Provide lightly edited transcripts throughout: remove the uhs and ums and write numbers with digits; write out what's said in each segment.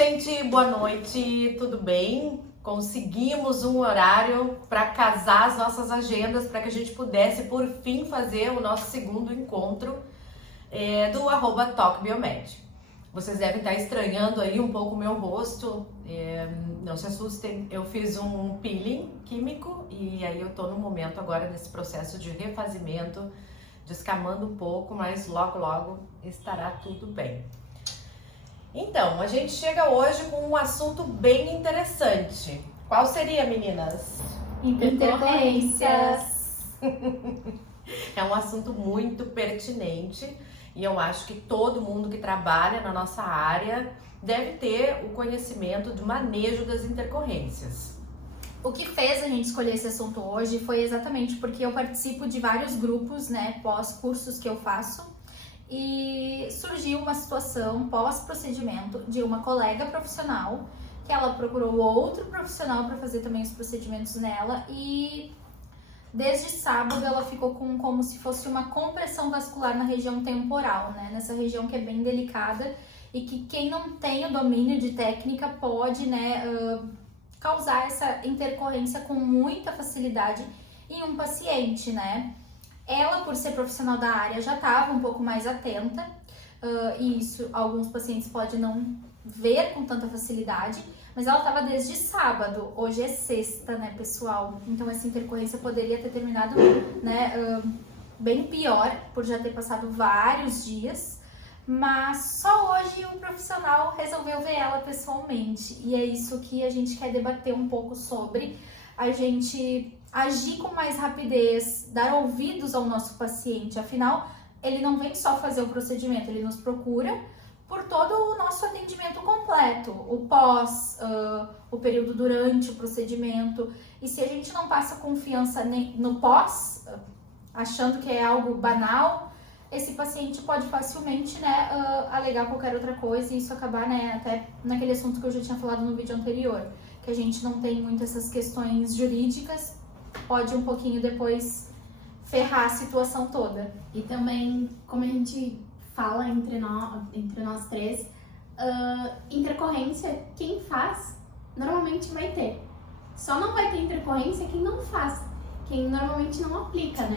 gente, boa noite, tudo bem? Conseguimos um horário para casar as nossas agendas para que a gente pudesse, por fim, fazer o nosso segundo encontro do @TalkBiomed. Vocês devem estar estranhando aí um pouco o meu rosto, não se assustem, eu fiz um peeling químico e aí eu tô no momento agora nesse processo de refazimento, descamando um pouco, mas logo estará tudo bem. Então, a gente chega hoje com um assunto bem interessante. Qual seria, meninas? Intercorrências. É um assunto muito pertinente e eu acho que todo mundo que trabalha na nossa área deve ter o conhecimento do manejo das intercorrências. O que fez a gente escolher esse assunto hoje foi exatamente porque eu participo de vários grupos, pós-cursos que eu faço. E surgiu uma situação pós-procedimento de uma colega profissional que ela procurou outro profissional para fazer também os procedimentos nela e desde sábado ela ficou com como se fosse uma compressão vascular na região temporal, nessa região que é bem delicada e que quem não tem o domínio de técnica pode causar essa intercorrência com muita facilidade em um paciente, Ela, por ser profissional da área, já estava um pouco mais atenta e isso alguns pacientes podem não ver com tanta facilidade, mas ela estava desde sábado, hoje é sexta, pessoal? Então essa intercorrência poderia ter terminado, bem pior, por já ter passado vários dias, mas só hoje o profissional resolveu ver ela pessoalmente e é isso que a gente quer debater um pouco sobre, a gente agir com mais rapidez, dar ouvidos ao nosso paciente, afinal, ele não vem só fazer o procedimento, ele nos procura por todo o nosso atendimento completo, o pós, o período durante o procedimento, e se a gente não passa confiança no pós, achando que é algo banal, esse paciente pode facilmente, alegar qualquer outra coisa e isso acabar, até naquele assunto que eu já tinha falado no vídeo anterior, que a gente não tem muito essas questões jurídicas, pode um pouquinho depois ferrar a situação toda. E também, como a gente fala entre nós três, intercorrência, quem faz, normalmente vai ter. Só não vai ter intercorrência quem não faz, quem normalmente não aplica,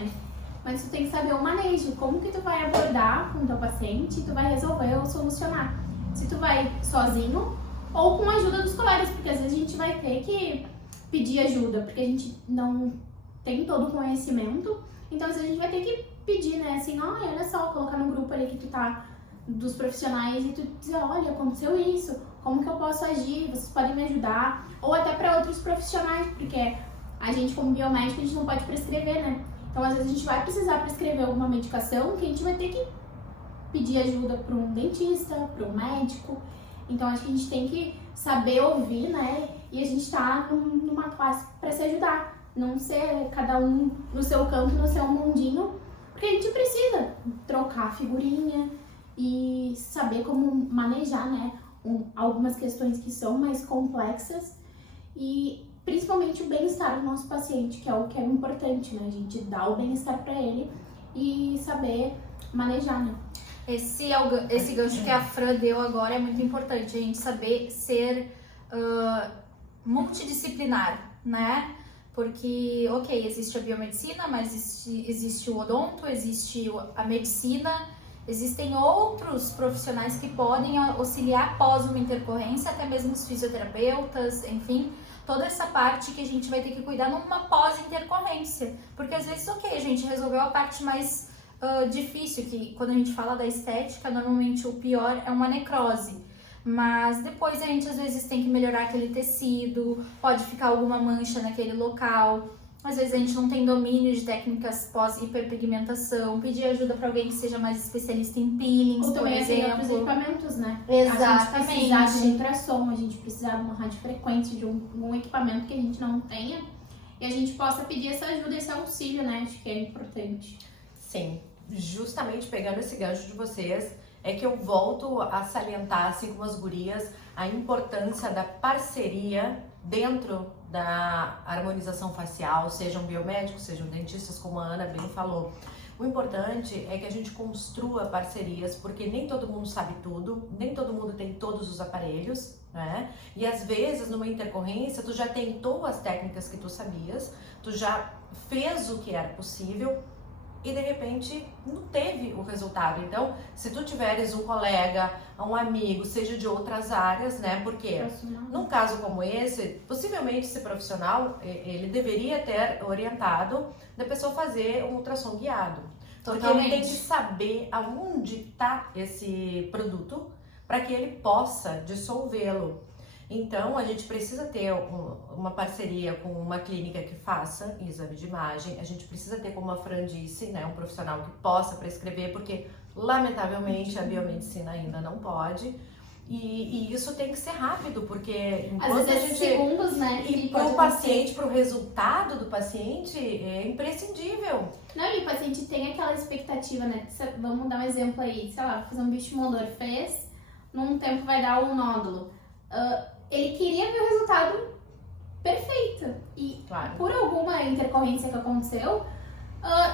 Mas tu tem que saber o manejo, como que tu vai abordar com o teu paciente, tu vai resolver ou solucionar. Se tu vai sozinho ou com a ajuda dos colegas, porque às vezes a gente vai ter que pedir ajuda, porque a gente não tem todo o conhecimento, então às vezes a gente vai ter que pedir, assim, olha só, colocar no grupo ali que tu tá, dos profissionais, e tu dizer, olha, aconteceu isso, como que eu posso agir, vocês podem me ajudar, ou até para outros profissionais, porque a gente como biomédico, a gente não pode prescrever, Então às vezes a gente vai precisar prescrever alguma medicação que a gente vai ter que pedir ajuda para um dentista, para um médico, então acho que a gente tem que saber ouvir, E a gente tá numa classe para se ajudar, não ser cada um no seu canto, no seu mundinho, porque a gente precisa trocar figurinha e saber como manejar, algumas questões que são mais complexas e principalmente o bem-estar do nosso paciente, que é o que é importante, A gente dá o bem-estar para ele e saber manejar, Esse gancho que a Fran deu agora é muito importante, a gente saber ser multidisciplinar, Porque, existe a biomedicina, mas existe o odonto, existe a medicina, existem outros profissionais que podem auxiliar após uma intercorrência, até mesmo os fisioterapeutas, enfim, toda essa parte que a gente vai ter que cuidar numa pós-intercorrência, porque às vezes, a gente resolveu a parte mais difícil, que quando a gente fala da estética, normalmente o pior é uma necrose. Mas depois a gente às vezes tem que melhorar aquele tecido, pode ficar alguma mancha naquele local. Às vezes a gente não tem domínio de técnicas pós-hiperpigmentação, pedir ajuda para alguém que seja mais especialista em peelings, ou também por exemplo. Outros equipamentos, Exatamente. A gente precisar de ultrassom, a gente precisar de uma radiofrequência, de um equipamento que a gente não tenha e a gente possa pedir essa ajuda, esse auxílio, Acho que é importante. Sim, justamente pegando esse gancho de vocês, é que eu volto a salientar, assim como as gurias, a importância da parceria dentro da harmonização facial, sejam biomédicos, sejam dentistas, como a Ana bem falou. O importante é que a gente construa parcerias, porque nem todo mundo sabe tudo, nem todo mundo tem todos os aparelhos, né? E às vezes numa intercorrência tu já tentou as técnicas que tu sabias, tu já fez o que era possível e de repente não teve o resultado. Então, se tu tiveres um colega, um amigo, seja de outras áreas, né? Porque num caso como esse, possivelmente esse profissional, ele deveria ter orientado da pessoa fazer um ultrassom guiado. Porque ele tem que saber aonde está esse produto para que ele possa dissolvê-lo. Então, a gente precisa ter uma parceria com uma clínica que faça exame de imagem. A gente precisa ter, como a Fran disse, né, um profissional que possa prescrever, porque, lamentavelmente, a biomedicina ainda não pode. E isso tem que ser rápido, porque às vezes a gente... segundos, né? E para o paciente, para o resultado do paciente, é imprescindível. Não, e o paciente tem aquela expectativa, né? Vamos dar um exemplo aí, sei lá, fazer um bioestimulador, fez, num tempo vai dar um nódulo. Ele queria ver o resultado perfeito. E por alguma intercorrência que aconteceu,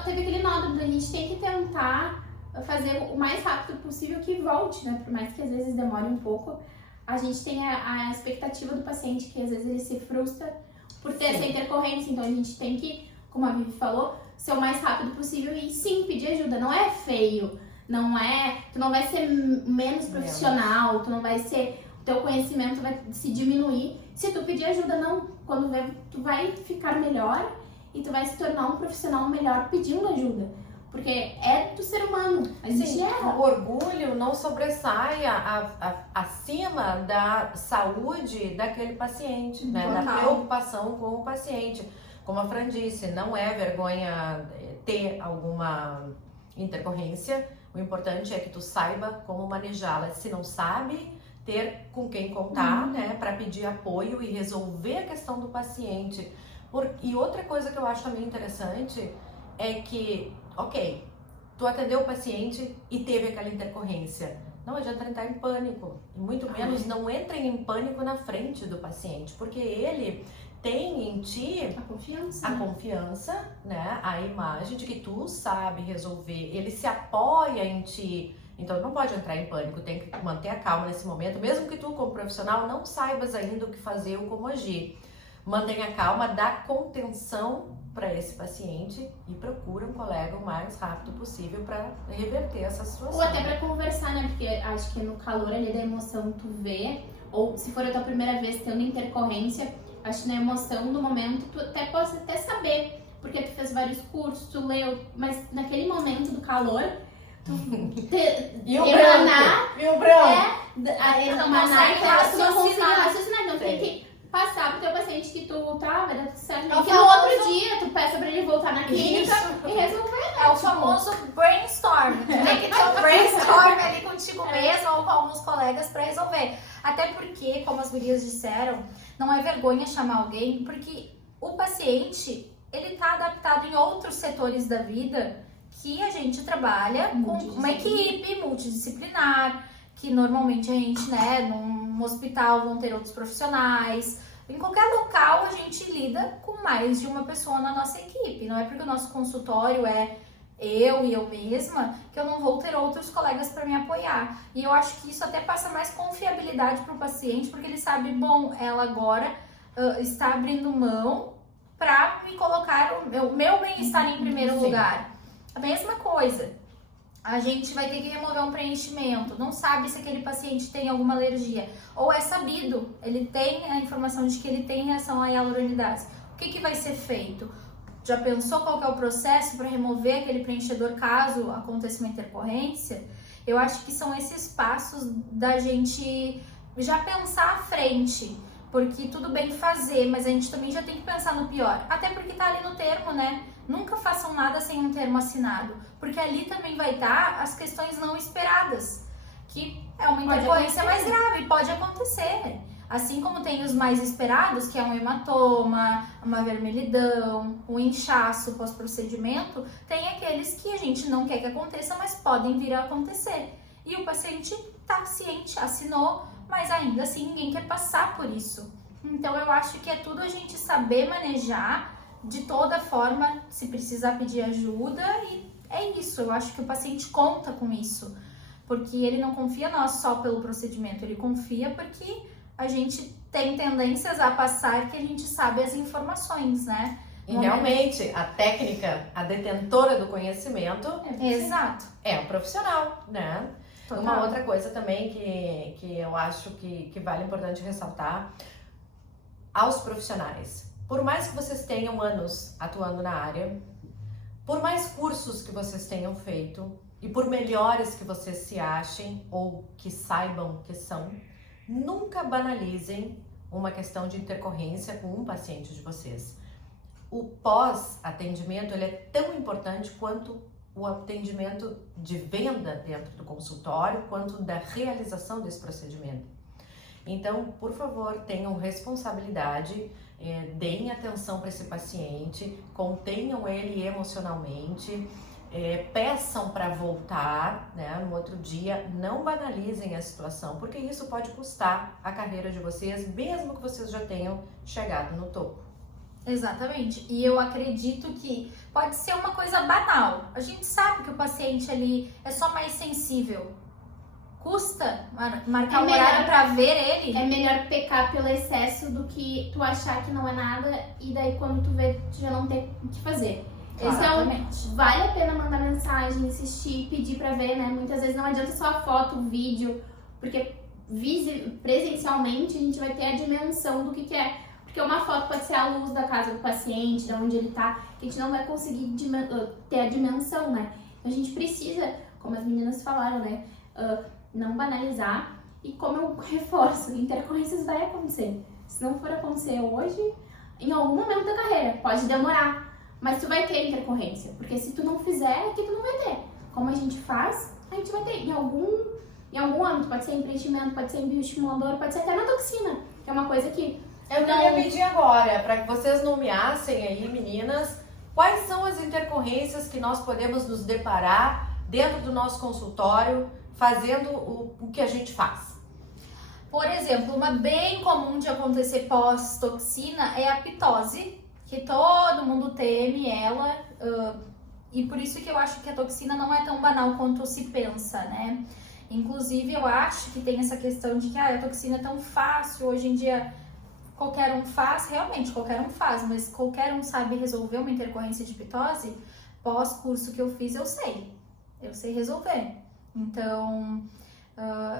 teve aquele nódulo. A gente tem que tentar fazer o mais rápido possível que volte, né? Por mais que às vezes demore um pouco. A gente tem a expectativa do paciente que às vezes ele se frustra por ter essa intercorrência. Então a gente tem que, como a Vivi falou, ser o mais rápido possível e sim pedir ajuda. Não é feio, tu não vai ser menos profissional, tu não vai ser... O teu conhecimento vai se diminuir se tu pedir ajuda, não. Quando tu vai ficar melhor e tu vai se tornar um profissional melhor pedindo ajuda. Porque é do ser humano. A gente o orgulho não sobressai acima da saúde daquele paciente, né? Da preocupação com o paciente. Como a Fran disse, não é vergonha ter alguma intercorrência. O importante é que tu saiba como manejá-la. Se não sabe, ter com quem contar, né, para pedir apoio e resolver a questão do paciente. E outra coisa que eu acho também interessante é que, ok, tu atendeu o paciente e teve aquela intercorrência. Não adianta entrar em pânico, e muito menos não entrem em pânico na frente do paciente, porque ele tem em ti a confiança, né, a imagem de que tu sabe resolver, ele se apoia em ti. Então não pode entrar em pânico, tem que manter a calma nesse momento, mesmo que tu como profissional não saibas ainda o que fazer ou como agir. Mantenha a calma, dá contenção para esse paciente e procura um colega o mais rápido possível para reverter essa situação. Ou até para conversar, né? Porque acho que no calor ali da emoção tu vê, ou se for a tua primeira vez tendo intercorrência, acho que na emoção do momento tu até pode até saber, porque tu fez vários cursos, tu leu, mas naquele momento do calor e o branco? Emanar, tu não consegue raciocinar, então tem que passar pro teu paciente que tu vai dar tudo certo. E que no outro dia tu peça pra ele voltar na clínica e resolver, né? É o famoso brainstorm. Tu tem que ter um brainstorm ali contigo mesmo ou com alguns colegas pra resolver. Até porque, como as gurias disseram, não é vergonha chamar alguém, porque o paciente, ele tá adaptado em outros setores da vida que a gente trabalha com uma equipe multidisciplinar, que normalmente a gente, né, num hospital vão ter outros profissionais. Em qualquer local a gente lida com mais de uma pessoa na nossa equipe. Não é porque o nosso consultório é eu e eu mesma que eu não vou ter outros colegas para me apoiar. E eu acho que isso até passa mais confiabilidade para o paciente, porque ele sabe, bom, ela agora está abrindo mão para me colocar o meu bem-estar em primeiro lugar. A mesma coisa, a gente vai ter que remover um preenchimento, não sabe se aquele paciente tem alguma alergia, ou é sabido, ele tem a informação de que ele tem reação a hialuronidases. O que vai ser feito? Já pensou qual que é o processo para remover aquele preenchedor caso aconteça uma intercorrência? Eu acho que são esses passos da gente já pensar à frente, porque tudo bem fazer, mas a gente também já tem que pensar no pior, até porque tá ali no termo, né? Nunca façam nada sem um termo assinado, porque ali também vai estar as questões não esperadas, que é uma intercorrência mais grave, pode acontecer. Assim como tem os mais esperados, que é um hematoma, uma vermelhidão, um inchaço pós-procedimento, tem aqueles que a gente não quer que aconteça, mas podem vir a acontecer. E o paciente está ciente, assinou, mas ainda assim ninguém quer passar por isso. Então eu acho que é tudo a gente saber manejar de toda forma, se precisar pedir ajuda, e é isso, eu acho que o paciente conta com isso, porque ele não confia em nós só pelo procedimento, ele confia porque a gente tem tendências a passar que a gente sabe as informações, né? E realmente, a técnica, a detentora do conhecimento Exato. é o profissional, né? Total. Uma outra coisa também que eu acho que vale importante ressaltar, aos profissionais. Por mais que vocês tenham anos atuando na área, por mais cursos que vocês tenham feito e por melhores que vocês se achem ou que saibam que são, nunca banalizem uma questão de intercorrência com um paciente de vocês. O pós-atendimento ele é tão importante quanto o atendimento de venda dentro do consultório, quanto da realização desse procedimento. Então, por favor, tenham responsabilidade, deem atenção para esse paciente, contenham ele emocionalmente, peçam para voltar, né, no outro dia, não banalizem a situação, porque isso pode custar a carreira de vocês, mesmo que vocês já tenham chegado no topo. Exatamente. E eu acredito que pode ser uma coisa banal. A gente sabe que o paciente ali é só mais sensível. Custa marcar um horário pra ver ele? É melhor pecar pelo excesso do que tu achar que não é nada e daí quando tu vê, tu já não tem o que fazer. Exatamente. Então, vale a pena mandar mensagem, insistir, pedir pra ver, né? Muitas vezes não adianta só a foto, o vídeo, porque presencialmente a gente vai ter a dimensão do que é. Porque uma foto pode ser a luz da casa do paciente, de onde ele tá, que a gente não vai conseguir ter a dimensão, né? Então a gente precisa, como as meninas falaram, né? Não banalizar. E como eu reforço, intercorrências vai acontecer. Se não for acontecer hoje, em algum momento da carreira, pode demorar. Mas tu vai ter intercorrência. Porque se tu não fizer, aqui tu não vai ter. Como a gente faz, a gente vai ter em algum âmbito. Pode ser em preenchimento, pode ser em bioestimulador, pode ser até na toxina. Que é uma coisa que... Eu queria pedir agora, para que vocês nomeassem aí, meninas, quais são as intercorrências que nós podemos nos deparar dentro do nosso consultório, fazendo o que a gente faz. Por exemplo, uma bem comum de acontecer pós-toxina é a pitose, que todo mundo teme ela, e por isso que eu acho que a toxina não é tão banal quanto se pensa, né? Inclusive, eu acho que tem essa questão de que a toxina é tão fácil, hoje em dia qualquer um faz, realmente qualquer um faz, mas qualquer um sabe resolver uma intercorrência de pitose. Pós-curso que eu fiz, eu sei resolver. Então,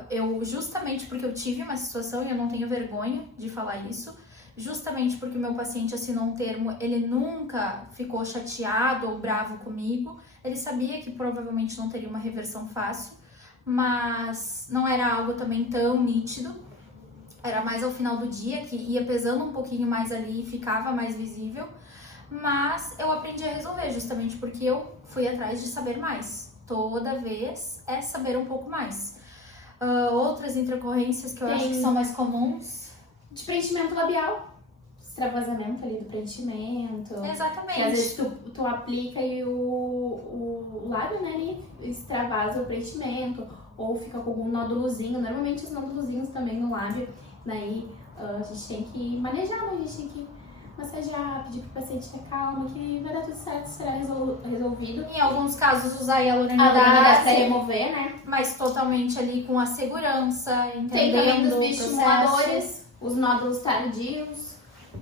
eu justamente porque eu tive uma situação e eu não tenho vergonha de falar isso, justamente porque o meu paciente assinou um termo, ele nunca ficou chateado ou bravo comigo, ele sabia que provavelmente não teria uma reversão fácil, mas não era algo também tão nítido, era mais ao final do dia, que ia pesando um pouquinho mais ali e ficava mais visível, mas eu aprendi a resolver justamente porque eu fui atrás de saber mais. Toda vez é saber um pouco mais. Outras intercorrências que eu acho que são mais comuns. De preenchimento labial. Extravasamento ali do preenchimento. Exatamente. Que às vezes tu aplica e o lábio, né, ele extravasa o preenchimento. Ou fica com algum nódulozinho. Normalmente os nódulozinhos também no lábio. Daí a gente tem que manejar, né? A gente tem que massagear, pedir pro paciente ter calma, que vai dar tudo certo, será resolvido. Em alguns casos usar a hialuronidase para hialuronidase, remover, né? mas totalmente ali com a segurança, entendendo Tem também dos o bioestimuladores, os nódulos tardios,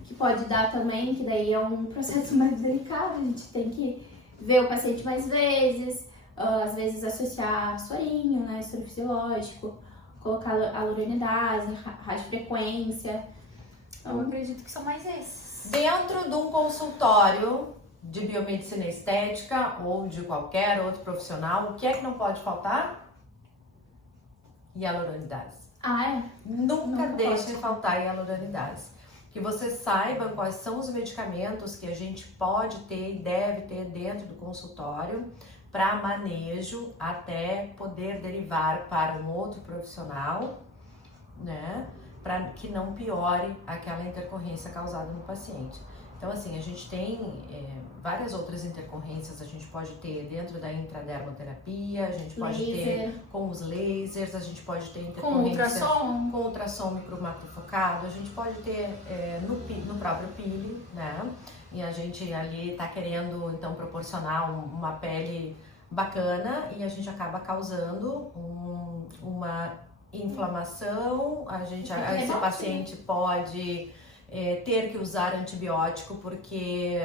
que pode dar também, que daí é um processo mais delicado, a gente tem que ver o paciente mais vezes, às vezes associar sorinho, né, soro fisiológico, colocar hialuronidase, radiofrequência. Eu acredito que são mais esses. Dentro de um consultório de biomedicina estética ou de qualquer outro profissional, o que é que não pode faltar? Hialuronidase. Nunca deixe de faltar hialuronidase. Que você saiba quais são os medicamentos que a gente pode ter e deve ter dentro do consultório para manejo até poder derivar para um outro profissional, né? Para que não piore aquela intercorrência causada no paciente. Então, assim, a gente tem várias outras intercorrências, a gente pode ter dentro da intradermoterapia, a gente pode ter com os lasers, a gente pode ter intercorrência com ultrassom micromacrofocado, a gente pode ter no próprio peeling, né? E a gente ali tá querendo, então, proporcionar uma pele bacana e a gente acaba causando uma inflamação. Esse paciente pode ter que usar antibiótico porque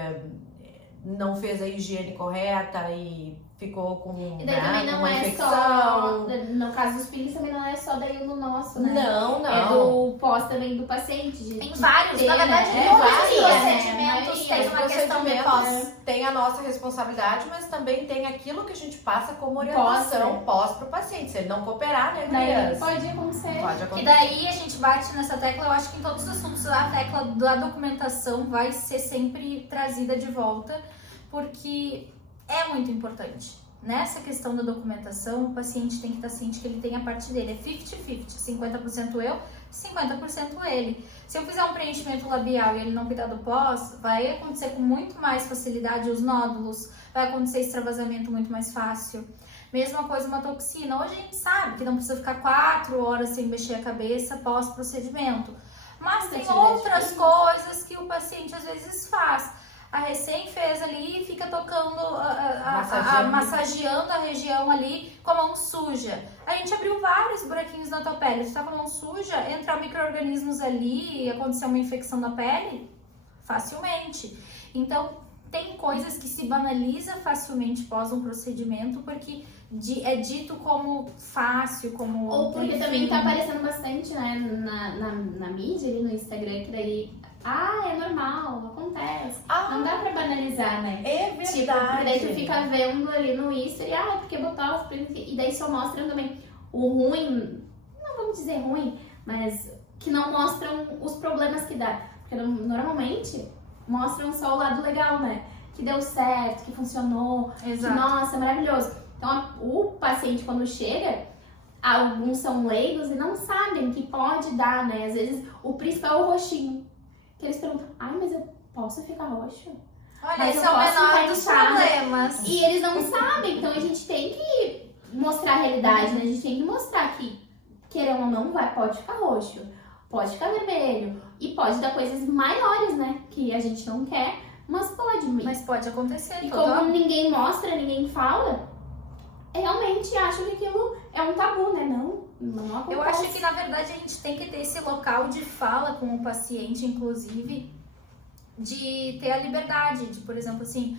não fez a higiene correta e ficou com, E daí também não uma é infecção. só, no caso dos peelings também não é só daí no nosso, né? Não. É do pós também do paciente. Tem vários, na verdade, né? todos Vários, os né? procedimentos têm Os uma questão de procedimentos pós. tem a nossa responsabilidade, mas também tem aquilo que a gente passa como orientação pós pro paciente. Se ele não cooperar, né, Daí Gurias? pode acontecer. Pode E acontecer. daí a gente bate nessa tecla, eu acho que em todos os assuntos a tecla da documentação vai ser sempre trazida de volta, porque é muito importante. Nessa questão da documentação, o paciente tem que estar ciente que ele tem a parte dele. É 50-50, 50% eu, 50% ele. Se eu fizer um preenchimento labial e ele não cuidar do pós, vai acontecer com muito mais facilidade os nódulos, vai acontecer extravasamento muito mais fácil. Mesma coisa uma toxina. Hoje a gente sabe que não precisa ficar 4 horas sem mexer a cabeça pós-procedimento. Mas tem outras coisas que o paciente às vezes faz. A recém fez ali e fica tocando, massageando a região ali com a mão suja. A gente abriu vários buraquinhos na tua pele. Tu tá com a mão suja, entrar micro-organismos ali e acontecer uma infecção na pele, facilmente. Então, tem coisas que se banaliza facilmente pós um procedimento, porque é dito como fácil, como... Ou porque também tá aparecendo bastante, né, na mídia, ali no Instagram, que daí... é normal, acontece. Não dá pra banalizar, né? É verdade. Tipo, porque daí tu fica vendo ali no Insta e, porque botar os e daí só mostram também o ruim, não vamos dizer ruim, mas que não mostram os problemas que dá. Porque normalmente mostram só o lado legal, né? Que deu certo, que funcionou, Exato. que, nossa, maravilhoso. Então, o paciente quando chega, alguns são leigos e não sabem que pode dar, né? Às vezes, o principal é o roxinho. Que eles perguntam, mas eu posso ficar roxo? Olha, Mas esse eu é o posso menor dos ficar inchada. problemas. E eles não sabem, então a gente tem que mostrar a realidade, né? A gente tem que mostrar que, querendo ou não, pode ficar roxo, pode ficar vermelho e pode dar coisas maiores, né? Que a gente não quer, mas pode. Mas pode acontecer. E como ninguém mostra, ninguém fala, realmente acham que aquilo é um tabu, né? Não acontece. Eu acho que, na verdade, a gente tem que ter esse local de fala com o paciente, inclusive, de ter a liberdade de, por exemplo, assim,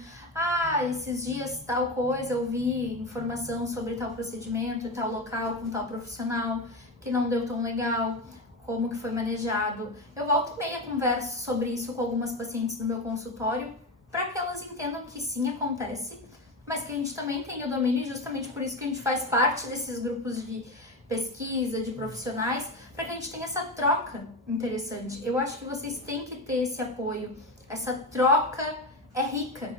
esses dias tal coisa, eu vi informação sobre tal procedimento, tal local, com tal profissional, que não deu tão legal, como que foi manejado. Eu volto e meia converso sobre isso com algumas pacientes do meu consultório, para que elas entendam que sim, acontece, mas que a gente também tem o domínio, e justamente por isso que a gente faz parte desses grupos de pesquisa, de profissionais, para que a gente tenha essa troca interessante. Eu acho que vocês têm que ter esse apoio. Essa troca é rica,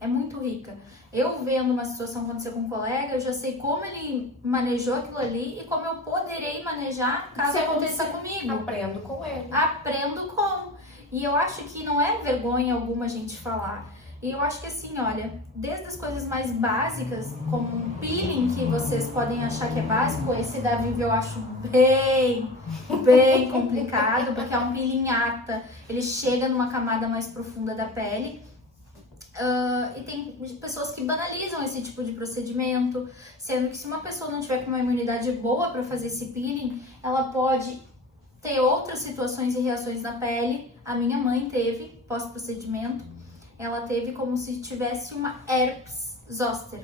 é muito rica. Eu vendo uma situação acontecer com um colega, eu já sei como ele manejou aquilo ali e como eu poderei manejar caso aconteça comigo. Aprendo com ele. Aprendo com. E eu acho que não é vergonha alguma a gente falar. E eu acho que assim, olha, desde as coisas mais básicas, como um peeling que vocês podem achar que é básico, esse da Vivi eu acho bem complicado, porque é um peeling ata, ele chega numa camada mais profunda da pele. E tem pessoas que banalizam esse tipo de procedimento, sendo que se uma pessoa não tiver com uma imunidade boa para fazer esse peeling, ela pode ter outras situações e reações na pele. A minha mãe teve pós-procedimento. Ela teve como se tivesse uma herpes zoster.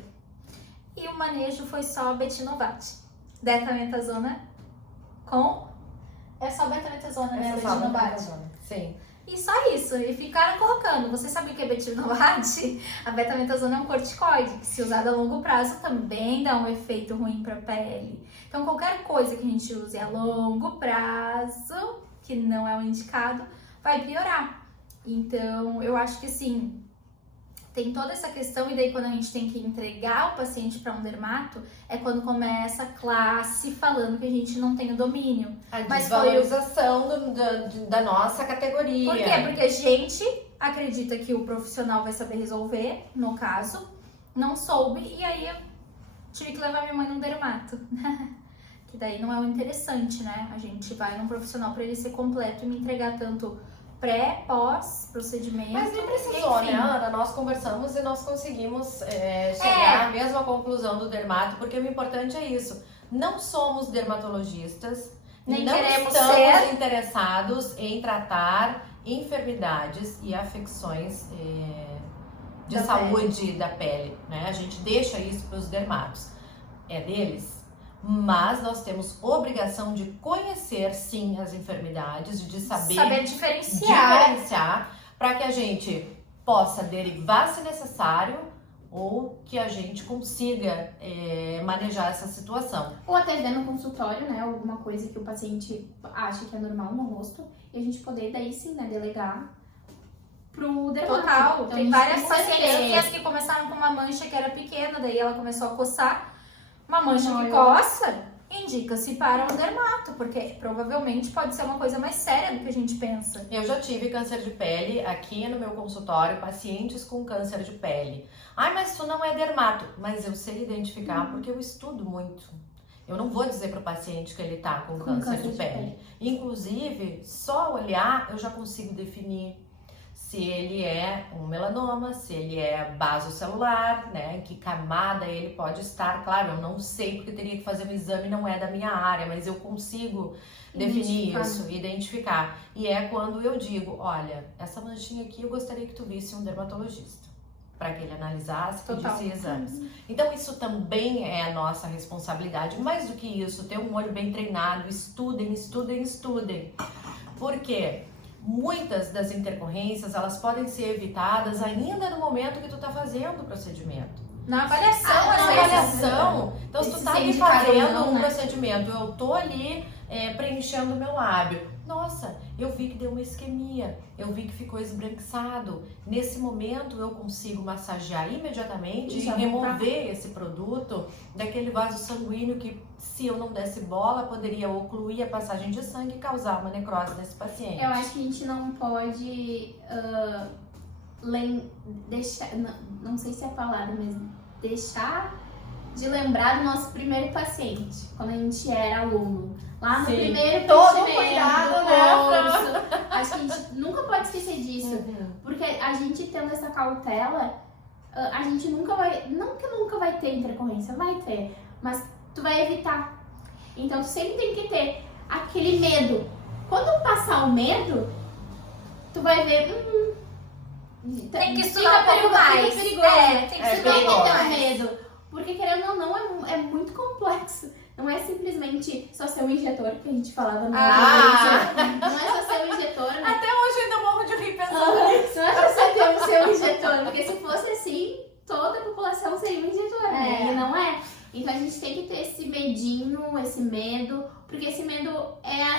E o manejo foi só betinovat. Dexametasona com... É só betinovat, né? Betinovat. Sim. E só isso. E ficaram colocando. Você sabe o que é betinovat? A betametasona é um corticoide, que se usado a longo prazo também dá um efeito ruim para a pele. Então qualquer coisa que a gente use a longo prazo, que não é o indicado, vai piorar. Então, eu acho que assim, tem toda essa questão, e daí quando a gente tem que entregar o paciente para um dermato, é quando começa a classe falando que a gente não tem o domínio. A Mas desvalorização da nossa categoria. Por quê? Porque a gente acredita que o profissional vai saber resolver, no caso, não soube, e aí eu tive que levar minha mãe num dermato. Que daí não é o interessante, né? A gente vai num profissional para ele ser completo e me entregar tanto pré, pós, procedimento. Mas nem precisou, enfim. né, Ana? Nós conversamos e nós conseguimos chegar à mesma conclusão do dermato, porque o importante é isso. Não somos dermatologistas, Nem não queremos estamos ser. interessados em tratar enfermidades e afecções de Da saúde da pele, né? A gente deixa isso para os dermatos. É deles. Mas nós temos obrigação de conhecer, sim, as enfermidades, de saber diferenciar para que a gente possa derivar se necessário ou que a gente consiga manejar essa situação. Ou até ver no consultório, né, alguma coisa que o paciente acha que é normal no rosto e a gente poder daí sim, né, delegar pro dermato. Total, Então, a tem gente várias precisa pacientes ter- minhas que começaram com uma mancha que era pequena, daí ela começou a coçar. Uma mancha que Olha. coça, indica-se para um dermato, porque provavelmente pode ser uma coisa mais séria do que a gente pensa. Eu já tive câncer de pele aqui no meu consultório, pacientes com câncer de pele. Ai, mas tu não é dermato. Mas eu sei identificar porque eu estudo muito. Eu não vou dizer para o paciente que ele tá com câncer de pele. Inclusive, só olhar eu já consigo definir se ele é um melanoma, se ele é basocelular, né? Em que camada ele pode estar. Claro, eu não sei porque teria que fazer um exame, não é da minha área, mas eu consigo definir Identificar. isso, identificar. E é quando eu digo, olha, essa manchinha aqui eu gostaria que tu visse um dermatologista, para que ele analisasse, Total. pedisse exames. Então isso também é a nossa responsabilidade. Mais do que isso, ter um olho bem treinado, estudem, estudem, estudem. Por quê? Muitas das intercorrências, elas podem ser evitadas ainda no momento que tu tá fazendo o procedimento. Na avaliação, Ah, às Na vezes. avaliação, então se tu Esse tá ser ali indicado ou fazendo não, um né? procedimento, eu tô ali preenchendo o meu lábio. Nossa, eu vi que deu uma isquemia, eu vi que ficou esbranquiçado. Nesse momento eu consigo massagear imediatamente E e já remover esse produto daquele vaso sanguíneo que, se eu não desse bola, poderia ocluir a passagem de sangue e causar uma necrose nesse paciente. Eu acho que a gente não pode deixar, não sei se é a palavra, mas deixar de lembrar do nosso primeiro paciente, quando a gente era aluno. Lá no Sim. primeiro Todo procedimento cuidado, do né, curso. Acho que a gente nunca pode esquecer disso. Uhum. Porque a gente tendo essa cautela, a gente nunca vai. Não que nunca vai ter intercorrência, vai ter, mas tu vai evitar. Então tu sempre tem que ter aquele medo. Quando passar o medo, tu vai ver. Tem que estudar um pouco mais. Fica perigoso. Tem que É Tu estudar vai um pouco ter mais. medo. Porque querendo ou não, é muito complexo. Não é simplesmente só ser um injetor, que a gente falava no Ah! Não é só ser um injetor, né? Até hoje eu ainda morro de rir pensando nisso. Não é só ter um seu injetor, porque se fosse assim, toda a população seria um injetor, né? É. E não é. Então a gente tem que ter esse medinho, esse medo, porque esse medo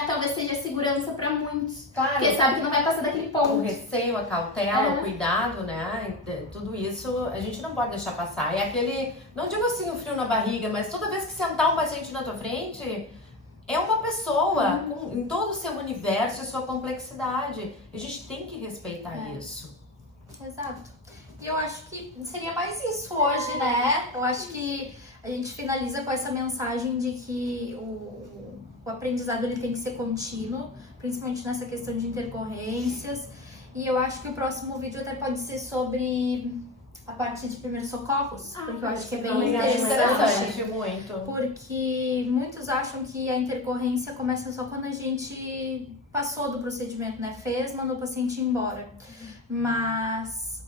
talvez seja segurança pra muitos. Claro. Porque sabe que não vai passar daquele O ponto. receio, a cautela, Uhum. o cuidado, né? Tudo isso a gente não pode deixar passar. É aquele, não digo assim o frio na barriga, mas toda vez que sentar um paciente na tua frente, é uma pessoa em todo o seu universo e sua complexidade. A gente tem que respeitar isso. Exato. E eu acho que seria mais isso hoje, né? Eu acho que a gente finaliza com essa mensagem de que o aprendizado ele tem que ser contínuo, principalmente nessa questão de intercorrências. E eu acho que o próximo vídeo até pode ser sobre a parte de primeiros socorros, porque eu acho que é bem interessante. Muito. Porque muitos acham que a intercorrência começa só quando a gente passou do procedimento, né? Fez, mandou o paciente embora. Mas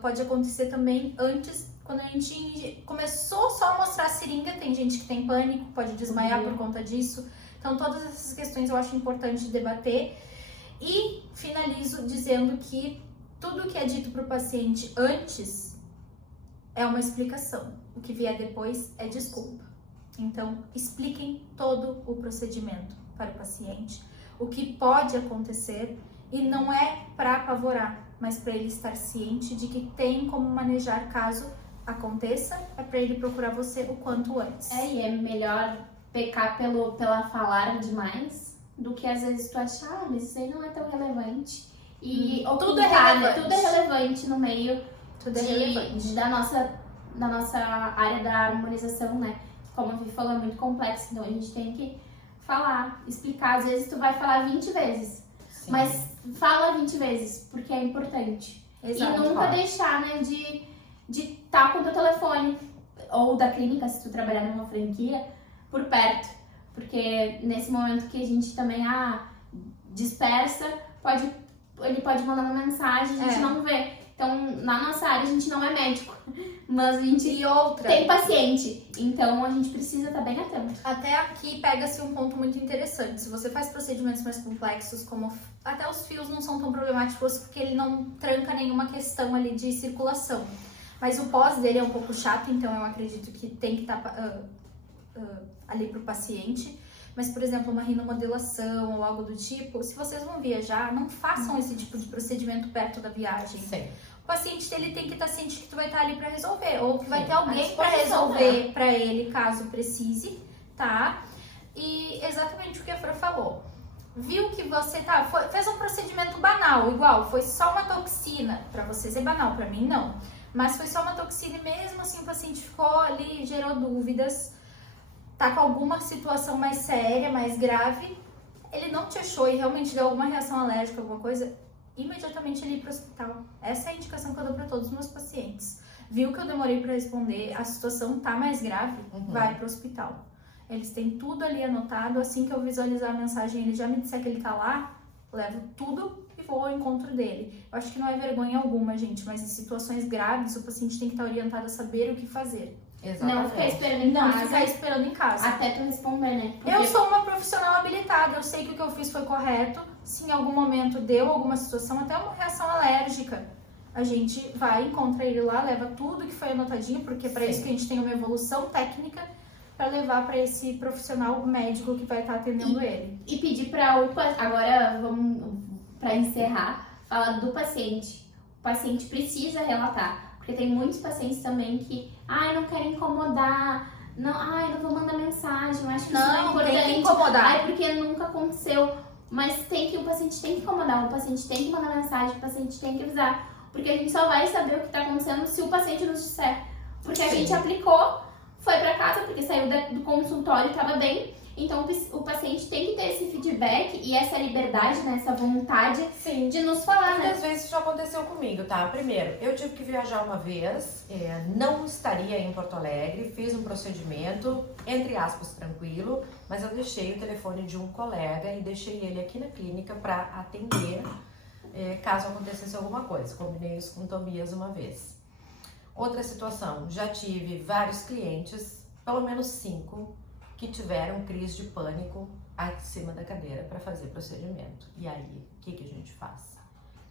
pode acontecer também antes, quando a gente começou só a mostrar a seringa. Tem gente que tem pânico, pode desmaiar por conta disso. Então todas essas questões eu acho importante debater. E finalizo dizendo que tudo que é dito para o paciente antes é uma explicação. O que vier depois é desculpa. Então, expliquem todo o procedimento para o paciente, o que pode acontecer, e não é para apavorar, mas para ele estar ciente de que tem como manejar caso aconteça, é para ele procurar você o quanto antes. E é melhor pecar pela falar demais do que às vezes tu achar, mas isso aí não é tão relevante. E Tudo é ocultar, né? relevante. Tudo é relevante no meio Tudo é relevante. da nossa área da harmonização, né? Como a Vivi falou, é muito complexo, então a gente tem que falar, explicar. Às vezes tu vai falar 20 vezes, Sim. Mas fala 20 vezes, porque é importante. Exato. E nunca deixar, né, de estar com o teu telefone, ou da clínica, se tu trabalhar numa franquia, por perto. Porque nesse momento que a gente também dispersa, ele pode mandar uma mensagem, a gente não vê. Então, na nossa área, a gente não é médico, mas a gente tem paciente. Então, a gente precisa estar bem atento. Até aqui pega-se um ponto muito interessante. Se você faz procedimentos mais complexos, como até os fios não são tão problemáticos porque ele não tranca nenhuma questão ali de circulação. Mas o pós dele é um pouco chato, então eu acredito que tem que estar ali para o paciente. Mas, por exemplo, uma rinomodelação ou algo do tipo, se vocês vão viajar, não façam esse tipo de procedimento perto da viagem. Sim. O paciente ele tem que estar ciente que tu vai estar ali para resolver, ou que vai ter à alguém para disposição, resolver para ele, caso precise, tá? E exatamente o que a Fran falou. Viu que você fez um procedimento banal, igual, foi só uma toxina. Para vocês é banal, para mim não. Mas foi só uma toxina e mesmo assim o paciente ficou ali, gerou dúvidas, tá com alguma situação mais séria, mais grave, ele não te achou e realmente deu alguma reação alérgica, alguma coisa, imediatamente ele ir pro hospital. Essa é a indicação que eu dou para todos os meus pacientes. Viu que eu demorei para responder, a situação tá mais grave, vai pro hospital. Eles têm tudo ali anotado, assim que eu visualizar a mensagem, ele já me disser que ele tá lá, levo tudo e vou ao encontro dele. Eu acho que não é vergonha alguma, gente, mas em situações graves o paciente tem que estar orientado a saber o que fazer. Exatamente. Não ficar esperando em casa. Não ficar esperando em casa. Até tu responder, né? Porque Eu sou uma profissional habilitada, eu sei que o que eu fiz foi correto. Se em algum momento deu alguma situação, até uma reação alérgica, a gente vai, encontra ele lá, leva tudo que foi anotadinho, porque é para isso que a gente tem uma evolução técnica para levar para esse profissional médico que vai estar atendendo ele. E pedir para agora vamos para encerrar, falar do paciente. O paciente precisa relatar. Porque tem muitos pacientes também que, não quero incomodar, não vou mandar mensagem, eu acho que isso não é importante. Tem que incomodar. Porque nunca aconteceu. Mas o paciente tem que incomodar, o paciente tem que mandar mensagem, o paciente tem que avisar. Porque a gente só vai saber o que está acontecendo se o paciente nos disser. Porque a gente aplicou, foi para casa, porque saiu do consultório e estava bem. Então o paciente tem que ter esse feedback e essa liberdade, né, essa vontade de nos falar, né? Muitas vezes isso já aconteceu comigo, tá? Primeiro, eu tive que viajar uma vez, não estaria em Porto Alegre, fiz um procedimento, entre aspas, tranquilo, mas eu deixei o telefone de um colega e deixei ele aqui na clínica para atender caso acontecesse alguma coisa. Combinei isso com o Tobias uma vez. Outra situação, já tive vários clientes, pelo menos 5, que tiveram crise de pânico acima da cadeira para fazer procedimento. E aí, o que a gente faz?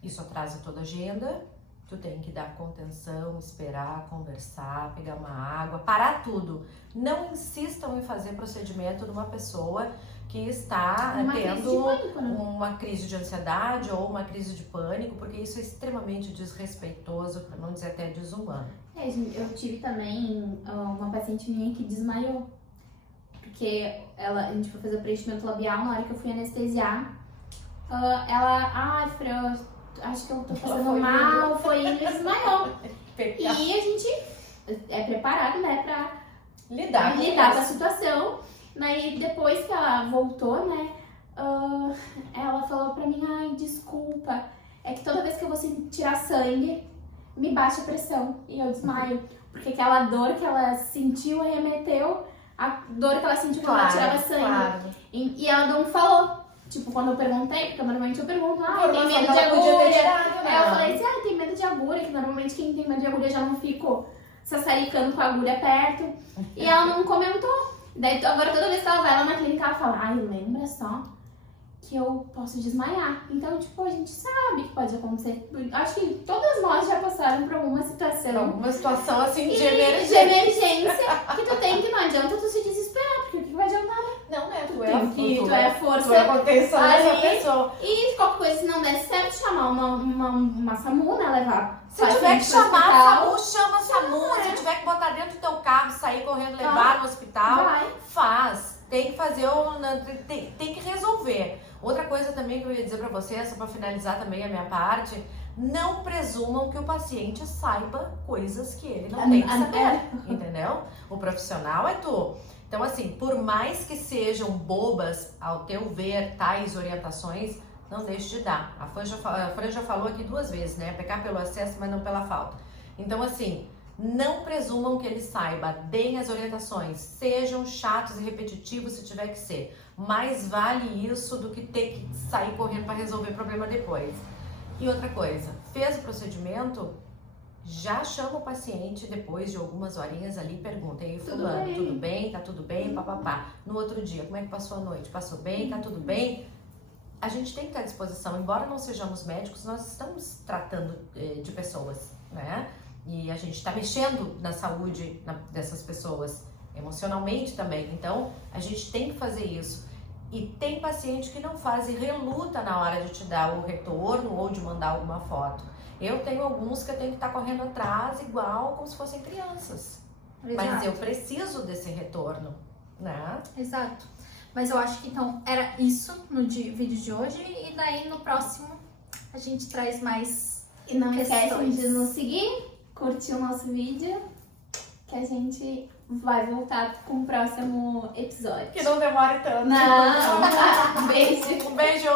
Isso atrasa toda a agenda, tu tem que dar contenção, esperar, conversar, pegar uma água, parar tudo. Não insistam em fazer procedimento numa pessoa que está tendo uma crise de ansiedade ou uma crise de pânico, porque isso é extremamente desrespeitoso, para não dizer até desumano. Eu tive também uma paciente minha que desmaiou. Porque a gente foi fazer o preenchimento labial, na hora que eu fui anestesiar, Fran, acho que eu tô passando mal, foi indo e desmaiou. E a gente é preparado, né, pra lidar com a situação. Mas depois que ela voltou, né, ela falou pra mim, desculpa, é que toda vez que eu vou tirar sangue, me baixa a pressão e eu desmaio. Porque aquela dor que ela sentiu remeteu a dor que ela sentiu quando ela tirava sangue. Claro. E ela não falou. Tipo, quando eu perguntei, porque normalmente eu pergunto, tem medo de agulha. Aí eu falei assim, tem medo de agulha, que normalmente quem tem medo de agulha já não fica sassaricando com a agulha perto. E ela não comentou. Daí agora toda vez que ela vai lá na clínica, ela fala, lembra só que eu posso desmaiar. Então, tipo, a gente sabe que pode acontecer. Acho que todas nós já passaram por alguma situação. Alguma situação assim de emergência. Que tu tem que não adianta tu se desesperar, porque o que vai adiantar, né? Não, né? Tu é a força. Tu é a contenção dessa pessoa. E qualquer coisa, se não der certo, chamar uma SAMU, né? Levar. Se tiver que chamar a SAMU, chama a SAMU. Se tiver que botar dentro do teu carro, sair correndo, levar no hospital, faz. Tem que fazer, tem que resolver. Outra coisa também que eu ia dizer pra vocês, só pra finalizar também a minha parte, não presumam que o paciente saiba coisas que ele não tem que saber, entendeu? O profissional é tu. Então, assim, por mais que sejam bobas, ao teu ver, tais orientações, não deixe de dar. A Fran já falou aqui 2 vezes, né? Pecar pelo excesso, mas não pela falta. Então, assim, não presumam que ele saiba, deem as orientações, sejam chatos e repetitivos se tiver que ser. Mais vale isso do que ter que sair correndo para resolver o problema depois. E outra coisa, fez o procedimento, já chama o paciente depois de algumas horinhas ali e pergunta: "Ei, fulano, tudo bem? Tá tudo bem? Papapá. No outro dia, como é que passou a noite? Passou bem? Tá tudo bem?" A gente tem que estar à disposição, embora não sejamos médicos, nós estamos tratando de pessoas, né? E a gente está mexendo na saúde dessas pessoas, emocionalmente também. Então, a gente tem que fazer isso. E tem paciente que não faz e reluta na hora de te dar o retorno ou de mandar alguma foto. Eu tenho alguns que eu tenho que estar correndo atrás igual como se fossem crianças. Exato. Mas eu preciso desse retorno, né? Exato. Mas eu acho que então era isso no vídeo de hoje e daí no próximo a gente traz mais E não esquecem questões. de nos seguir, curtir o nosso vídeo, que a gente vai voltar com o próximo episódio. Que não demore tanto. Não, um beijo. Um beijo!